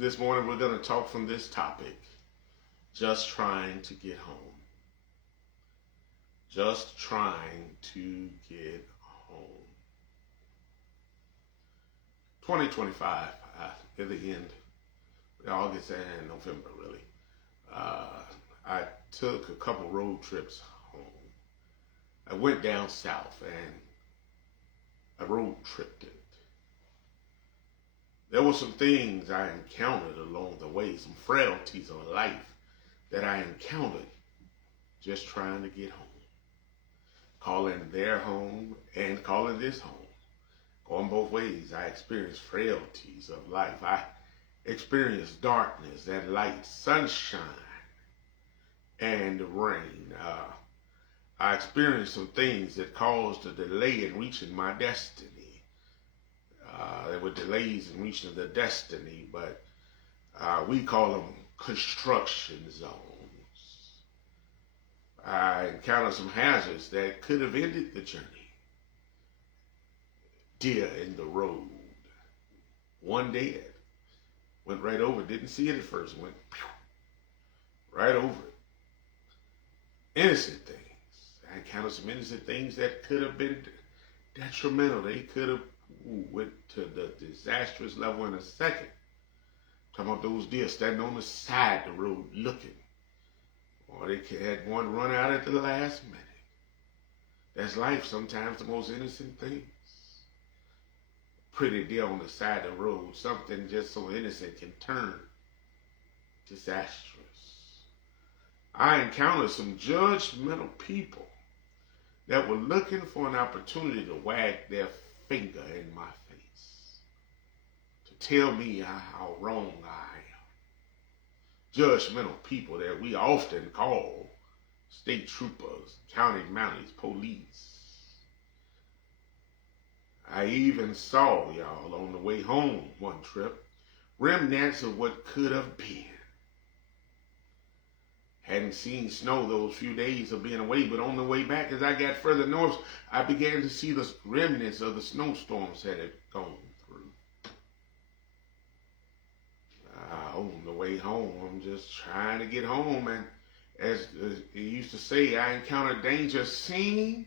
This morning we're going to talk from this topic, just trying to get home. Just trying to get home. 2025, at the end, August and November really, I took a couple road trips home. I went down south and I road tripped it. There were some things I encountered along the way, some frailties of life that I encountered just trying to get home. Calling their home and calling this home. Going both ways, I experienced frailties of life. I experienced darkness and light, sunshine and rain. I experienced some things that caused a delay in reaching my destiny. There were delays in reaching the destiny, but we call them construction zones. I encountered some hazards that could have ended the journey. Deer in the road. One dead. Went right over it. Didn't see it at first. Went pew, right over it. Innocent things. I encountered some innocent things that could have been detrimental. They could have went to the disastrous level in a second. Talking about those deer standing on the side of the road looking. Or they had one run out at the last minute. That's life sometimes, the most innocent things. Pretty deer on the side of the road, something just so innocent can turn disastrous. I encountered some judgmental people that were looking for an opportunity to wag their finger in my face, to tell me how wrong I am. Judgmental people that we often call state troopers, county mounties, police. I even saw, y'all, on the way home one trip, remnants of what could have been. Hadn't seen snow those few days of being away, but on the way back, as I got further north, I began to see the remnants of the snowstorms that had gone through. On the way home, I'm just trying to get home, and as it used to say, I encountered danger seen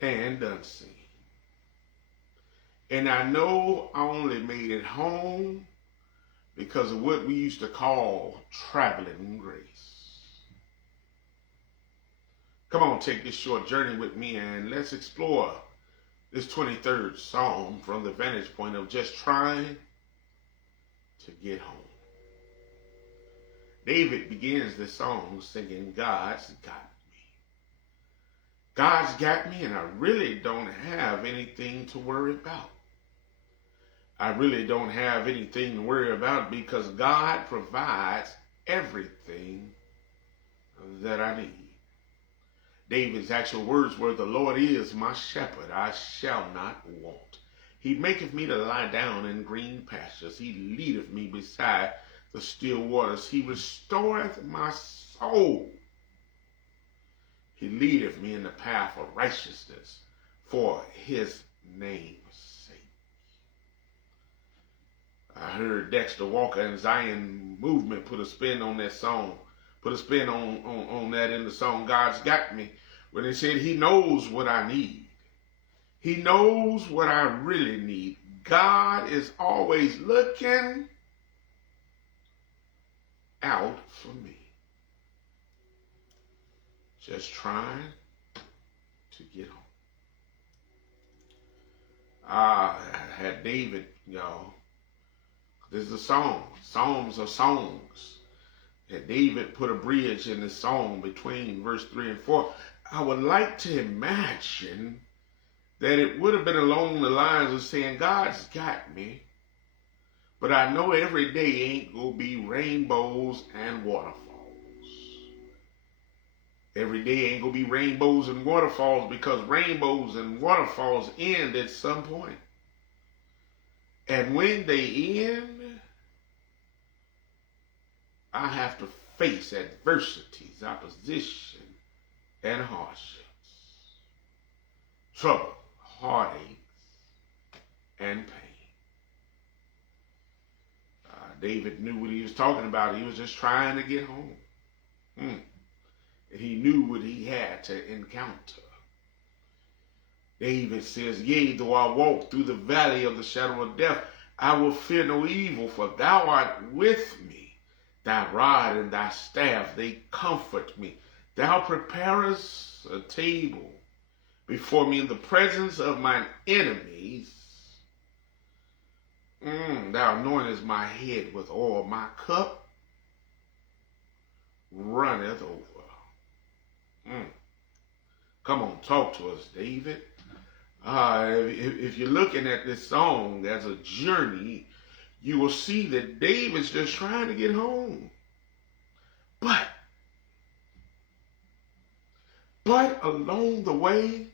and unseen. And I know I only made it home because of what we used to call traveling grace. Come on, take this short journey with me and let's explore this 23rd Psalm from the vantage point of just trying to get home. David begins this song singing, God's got me. God's got me, and I really don't have anything to worry about. I really don't have anything to worry about because God provides everything that I need. David's actual words were, the Lord is my shepherd, I shall not want. He maketh me to lie down in green pastures. He leadeth me beside the still waters. He restoreth my soul. He leadeth me in the path of righteousness for his name's sake. I heard Dexter Walker and Zion Movement put a spin on that song, put a spin on that in the song, God's Got Me, when they said he knows what I need. He knows what I really need. God is always looking out for me. Just trying to get home. I had David, y'all. This is a song. Psalms are songs. That David put a bridge in the song between verse 3 and 4. I would like to imagine that it would have been along the lines of saying, God's got me, but I know every day ain't going to be rainbows and waterfalls. Every day ain't going to be rainbows and waterfalls because rainbows and waterfalls end at some point. And when they end, I have to face adversities, opposition, and hardships. Trouble, heartaches, and pain. David knew what he was talking about. He was just trying to get home. And he knew what he had to encounter. David says, yea, though I walk through the valley of the shadow of death, I will fear no evil, for thou art with me. Thy rod and thy staff, they comfort me. Thou preparest a table before me in the presence of mine enemies. Thou anointest my head with oil. My cup runneth over. Come on, talk to us, David. If you're looking at this song as a journey, you will see that David's just trying to get home. But along the way,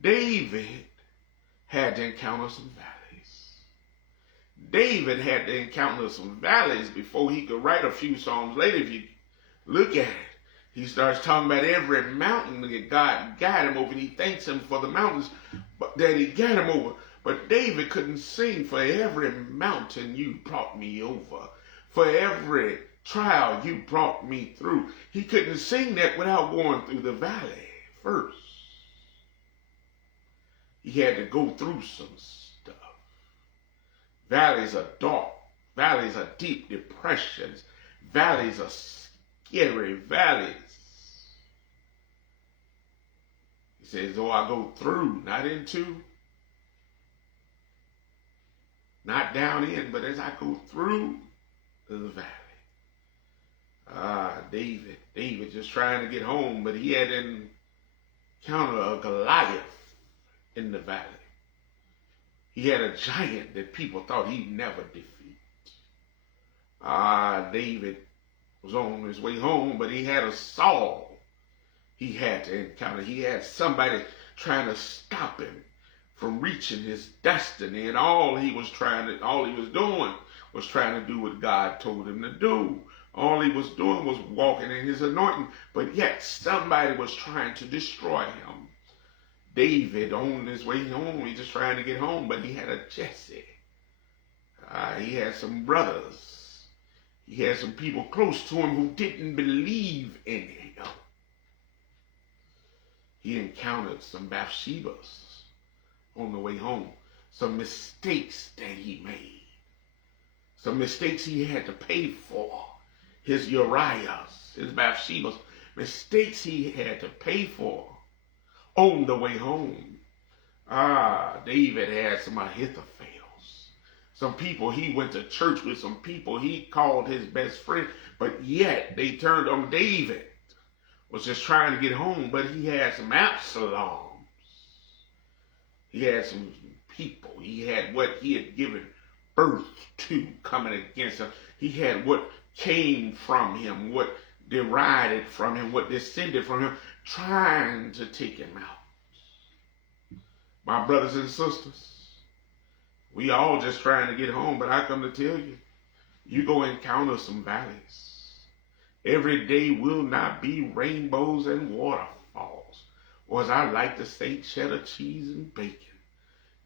David had to encounter some valleys. David had to encounter some valleys before he could write a few songs later. If you look at it, he starts talking about every mountain that God got him over, and he thanks him for the mountains that he got him over. But David couldn't sing, for every mountain you brought me over, for every trial you brought me through. He couldn't sing that without going through the valley first. He had to go through some stuff. Valleys are dark. Valleys are deep depressions. Valleys are scary valleys. He says, though I go through, not into, not down in, but as I go through the valley. David just trying to get home, but he had to encounter a Goliath in the valley. He had a giant that people thought he'd never defeat. David was on his way home, but he had a Saul he had to encounter. He had somebody trying to stop him from reaching his destiny, and all he was doing was trying to do what God told him to do. All he was doing was walking in his anointing, but yet somebody was trying to destroy him. David, on his way home, he's just trying to get home, but he had a Jesse. He had some brothers. He had some people close to him who didn't believe in him. He encountered some Bathshebas on the way home, some mistakes that he made, some mistakes he had to pay for. His Uriahs, his Bathshebas, mistakes he had to pay for on the way home. David had some Ahithophels, some people he went to church with, some people he called his best friend, but yet they turned on David. Was just trying to get home, but he had some Absaloms. He had some people. He had what he had given birth to coming against him. He had what came from him, what derided from him, what descended from him, trying to take him out. My brothers and sisters, we all just trying to get home, but I come to tell you, you go encounter some valleys. Every day will not be rainbows and waterfalls, or as I like to say, cheddar cheese and bacon.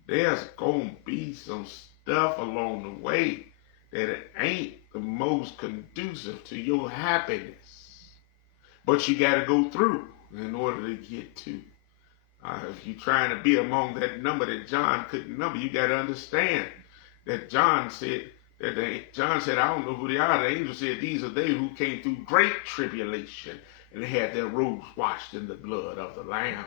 There's going to be some stuff along the way that it ain't the most conducive to your happiness. But you got to go through in order to get to. If you're trying to be among that number that John couldn't number, you got to understand that John said, I don't know who they are. The angel said, these are they who came through great tribulation and had their robes washed in the blood of the Lamb.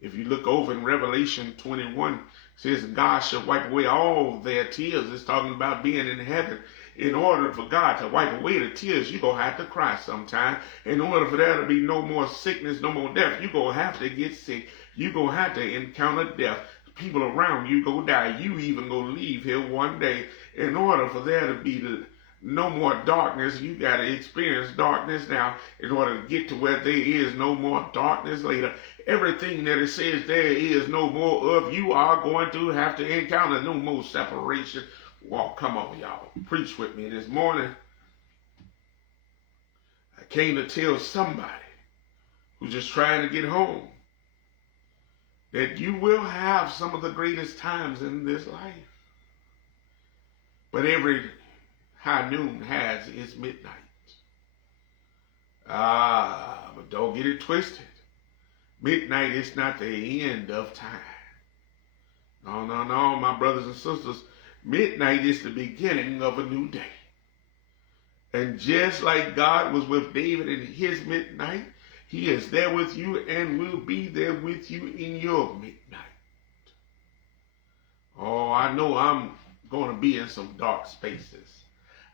If you look over in Revelation 21, it says God shall wipe away all their tears. It's talking about being in heaven. In order for God to wipe away the tears, you're going to have to cry sometime. In order for there to be no more sickness, no more death, you're going to have to get sick. You're going to have to encounter death. People around you go die. You even go leave here one day. In order for there to be no more darkness, you got to experience darkness now in order to get to where there is no more darkness later. Everything that it says there is no more of, you are going to have to encounter no more separation. Well, come on, y'all. Preach with me this morning. I came to tell somebody who's just trying to get home that you will have some of the greatest times in this life. But every high noon has its midnight. But don't get it twisted. Midnight is not the end of time. No, no, no, my brothers and sisters. Midnight is the beginning of a new day. And just like God was with David in his midnight, he is there with you and will be there with you in your midnight. Oh, I know I'm going to be in some dark spaces.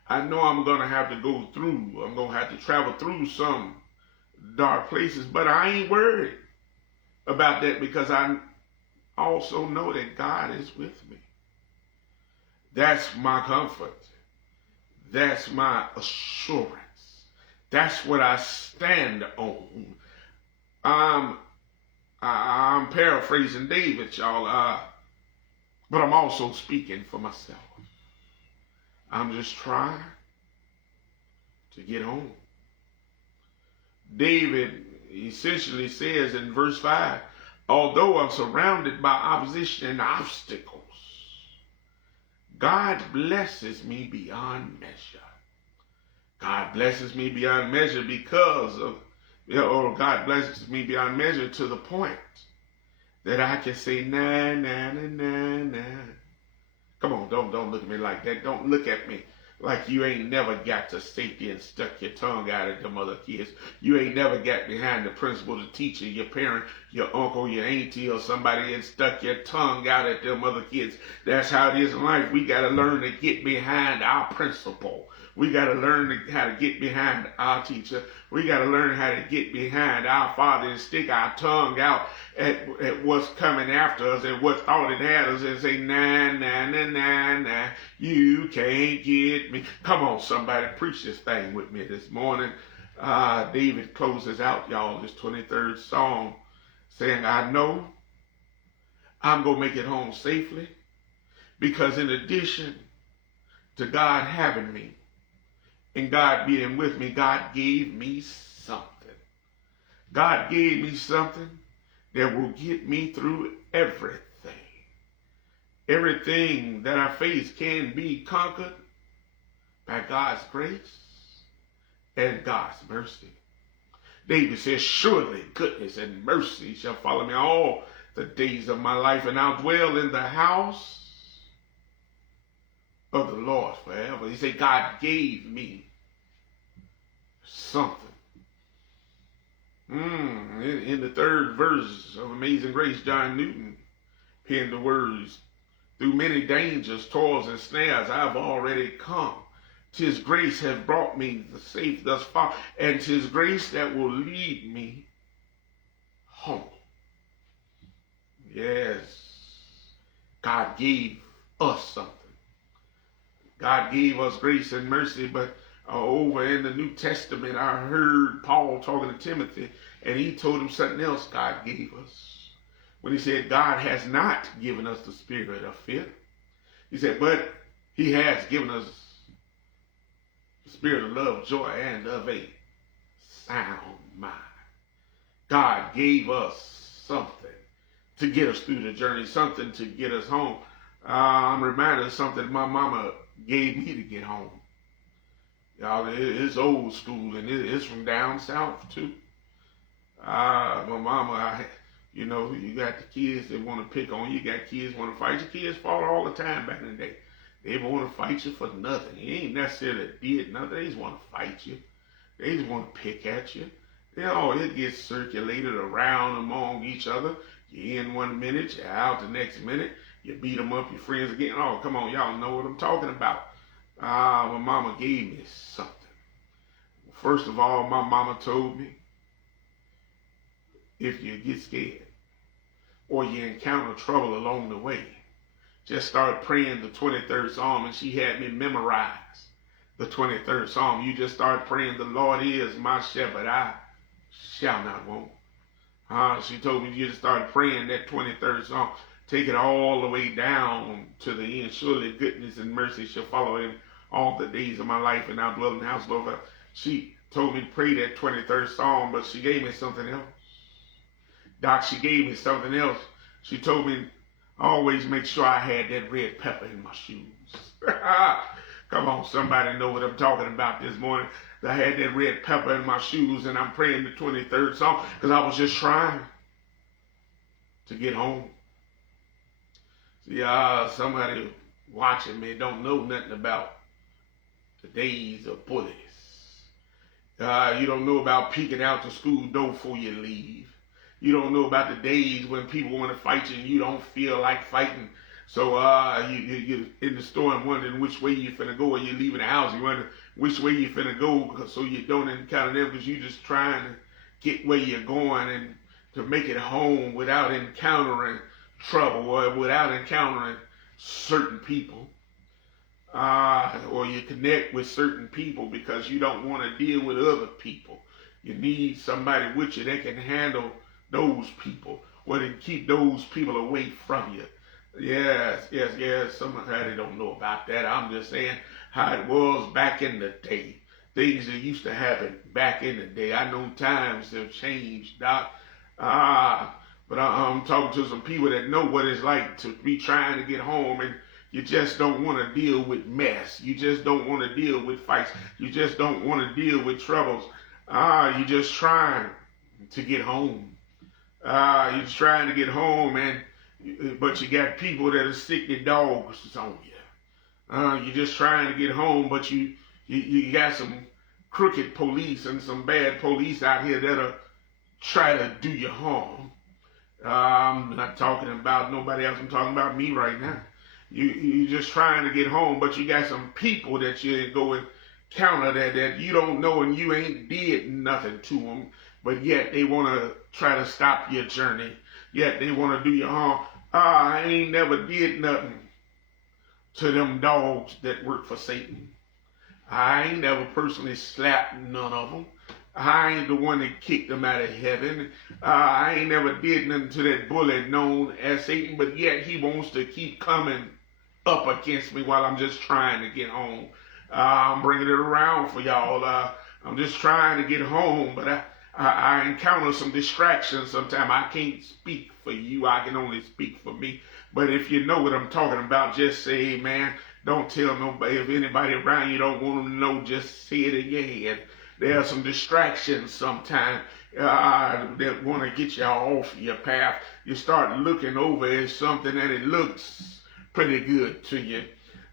I know I'm going to have to go through, I'm going to have to travel through some dark places, but I ain't worried about that because I also know that God is with me. That's my comfort. That's my assurance. That's what I stand on. I'm paraphrasing David, y'all, but I'm also speaking for myself. I'm just trying to get home. David essentially says in verse 5, although I'm surrounded by opposition and obstacles, God blesses me beyond measure. God blesses me beyond measure because of, or God blesses me beyond measure to the point that I can say, nah, nah, nah, nah, nah. Come on, don't look at me like that. Don't look at me like you ain't never got to safety and stuck your tongue out at them other kids. You ain't never got behind the principal, the teacher, your parent, your uncle, your auntie, or somebody and stuck your tongue out at them other kids. That's how it is in life. We got to learn to get behind our principal. We got to learn how to get behind our teacher. We got to learn how to get behind our father and stick our tongue out at what's coming after us and what thought it had us and say, nah, nah, nah, nah, nah, you can't get me. Come on, somebody, preach this thing with me this morning. David closes out, y'all, this 23rd Psalm saying, I know I'm going to make it home safely because in addition to God having me, and God being with me, God gave me something. God gave me something that will get me through everything. Everything that I face can be conquered by God's grace and God's mercy. David says, surely goodness and mercy shall follow me all the days of my life, and I'll dwell in the house of the Lord forever. He said, God gave me something. In the third verse of Amazing Grace, John Newton penned the words, through many dangers, toils, and snares, I've already come. 'Tis grace has brought me the safe thus far, and 'tis grace that will lead me home. Yes, God gave us something. God gave us grace and mercy, but over in the New Testament, I heard Paul talking to Timothy, and he told him something else God gave us. When he said, God has not given us the spirit of fear. He said, but he has given us the spirit of love, joy, and of a sound mind. God gave us something to get us through the journey, something to get us home. I'm reminded of something my mama gave me to get home. Y'all, it's old school, and it's from down south, too. My mama, you got the kids that want to pick on you. You got kids want to fight you. Kids fought all the time back in the day. They want to fight you for nothing. You ain't necessarily did nothing. They just want to fight you. They just want to pick at you. It gets circulated around among each other. You're in 1 minute, you're out the next minute. You beat them up, your friends again. Oh, come on, y'all know what I'm talking about. My mama gave me something. First of all, my mama told me, if you get scared or you encounter trouble along the way, just start praying the 23rd Psalm, and she had me memorize the 23rd Psalm. You just start praying, the Lord is my shepherd, I shall not want. She told me you just start praying that 23rd Psalm. Take it all the way down to the end. Surely goodness and mercy shall follow him all the days of my life, and I'll dwell in the house of the Lord. She told me to pray that 23rd Psalm, but she gave me something else. Doc, she gave me something else. She told me always make sure I had that red pepper in my shoes. Come on, somebody know what I'm talking about this morning. I had that red pepper in my shoes and I'm praying the 23rd Psalm because I was just trying to get home. See, somebody watching me don't know nothing about the days of bullies. You don't know about peeking out the school door before you leave. You don't know about the days when people want to fight you and you don't feel like fighting. So you're in the store and wondering which way you're finna go, or you're leaving the house. You wonder which way you're finna go so you don't encounter them because you're just trying to get where you're going and to make it home without encountering trouble or without encountering certain people. Or you connect with certain people because you don't want to deal with other people. You need somebody with you that can handle those people or to keep those people away from you. Yes. Somebody don't know about that. I'm just saying how it was back in the day. Things that used to happen back in the day. I know times have changed, Doc. But I'm talking to some people that know what it's like to be trying to get home and you just don't want to deal with mess. You just don't want to deal with fights. You just don't want to deal with troubles. You're just trying to get home. You're just trying to get home, but you got people that are sick their dogs on you. You're just trying to get home, but you got some crooked police and some bad police out here that'll try to do you harm. I'm not talking about nobody else. I'm talking about me right now. You're just trying to get home, but you got some people that you go and counter that you don't know and you ain't did nothing to them, but yet they want to try to stop your journey. Yet they want to do you harm. I ain't never did nothing to them dogs that work for Satan. I ain't never personally slapped none of them. I ain't the one that kicked them out of heaven. I ain't never did nothing to that bully known as Satan, but yet he wants to keep coming up against me while I'm just trying to get home. I'm bringing it around for y'all. I'm just trying to get home, but I encounter some distractions sometimes. I can't speak for you. I can only speak for me. But if you know what I'm talking about, just say amen. Don't tell nobody. If anybody around you don't want them to know, just say it in your head. There are some distractions sometimes that want to get you off your path. You start looking over at something and it looks pretty good to you.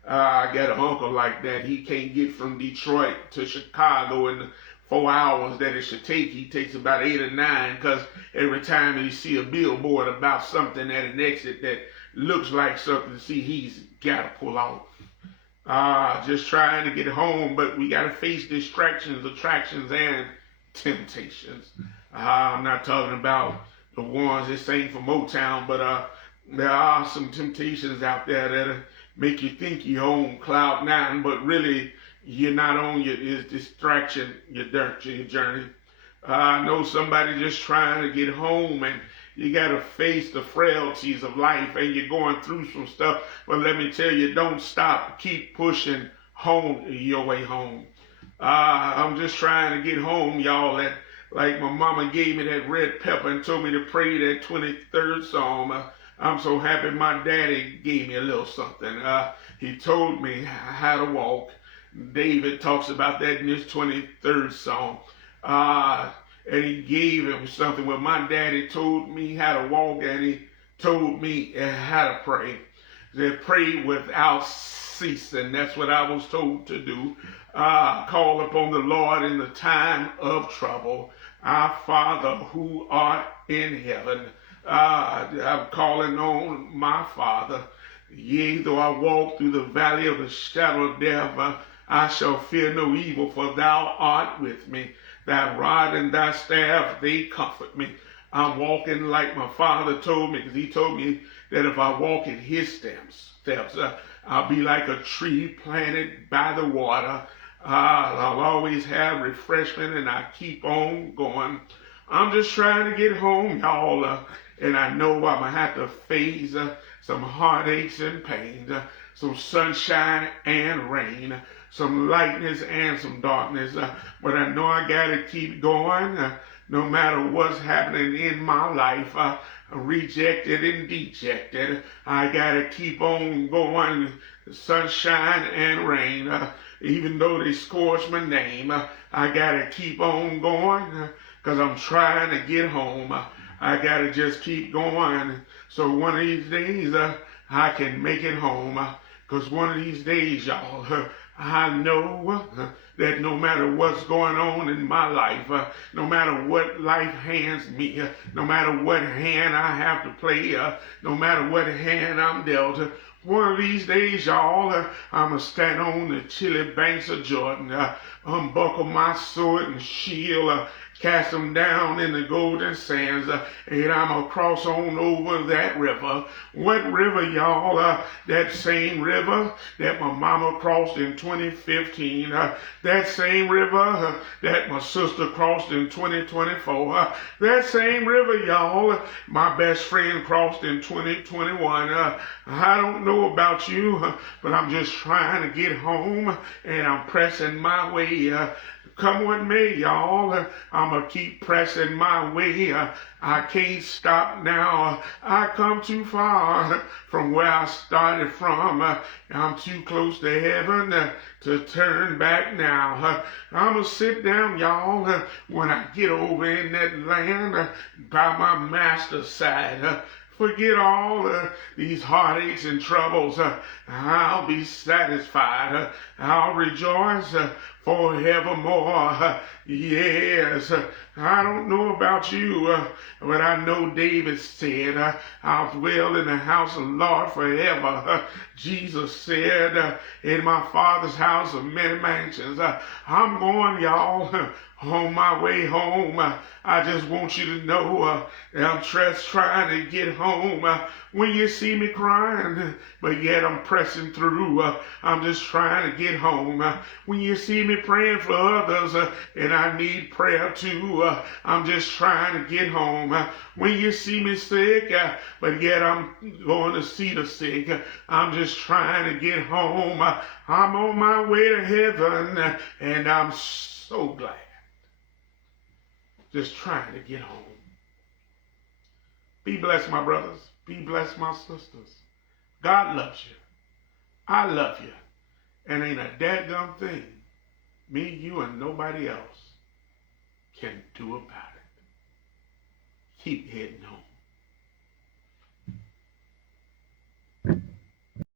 I got an uncle like that. He can't get from Detroit to Chicago in the 4 hours that it should take. He takes about 8 or 9 because every time you see a billboard about something at an exit that looks like something, see, he's got to pull off. Just trying to get home, but we got to face distractions, attractions, and temptations. I'm not talking about the ones that sing for Motown, but there are some temptations out there that make you think you're on cloud 9, but really you're not on your distraction, your journey. I know somebody just trying to get home and you got to face the frailties of life and you're going through some stuff. But let me tell you, don't stop. Keep pushing home, your way home. I'm just trying to get home, y'all. Like my mama gave me that red pepper and told me to pray that 23rd Psalm. I'm so happy my daddy gave me a little something. He told me how to walk. David talks about that in his 23rd Psalm. And he gave him something. Well, my daddy told me how to walk and he told me how to pray. He said, pray without ceasing. That's what I was told to do. Call upon the Lord in the time of trouble. Our Father who art in heaven. I'm calling on my Father. Yea, though I walk through the valley of the shadow of death, I shall fear no evil, for thou art with me. Thy rod and thy staff, they comfort me. I'm walking like my Father told me, because he told me that if I walk in his steps, I'll be like a tree planted by the water. I'll always have refreshment, and I keep on going. I'm just trying to get home, y'all, and I know I'm going to have to face some heartaches and pains, some sunshine and rain, some lightness and some darkness, but I know I got to keep going. no matter what's happening in my life, rejected and dejected, I gotta keep on going, sunshine and rain. Even though they scorched my name, I gotta keep on going, cause I'm trying to get home. I gotta just keep going, so one of these days I can make it home. Cause one of these days, y'all, I know that no matter what's going on in my life, no matter what life hands me, no matter what hand I have to play, no matter what hand I'm dealt, one of these days, y'all, I'ma stand on the chilly banks of Jordan, unbuckle my sword and shield, cast them down in the golden sands, and I'ma cross on over that river. What river, y'all? That same river that my mama crossed in 2015, that same river that my sister crossed in 2024, that same river, y'all, my best friend crossed in 2021. I don't know about you, but I'm just trying to get home, and I'm pressing my way. Come with me, y'all. I'ma keep pressing my way. I can't stop now. I come too far from where I started from. I'm too close to heaven to turn back now. I'ma sit down, y'all, when I get over in that land by my master's side. Forget all these heartaches and troubles. I'll be satisfied. I'll rejoice forevermore. Yes, I don't know about you, but I know David said, I'll dwell in the house of the Lord forever. Jesus said, in my Father's house are many mansions. I'm going, y'all, on my way home. I just want you to know that I'm just trying to get home. When you see me crying, but yet I'm pressing through, I'm just trying to get home. When you see me praying for others, and I need prayer too, I'm just trying to get home. When you see me sick, but yet I'm going to see the sick, I'm just trying to get home. I'm on my way to heaven, and I'm so glad. Just trying to get home. Be blessed, my brothers. Be blessed, my sisters. God loves you. I love you. And ain't a dadgum thing me, you, and nobody else can do about it. Keep heading home.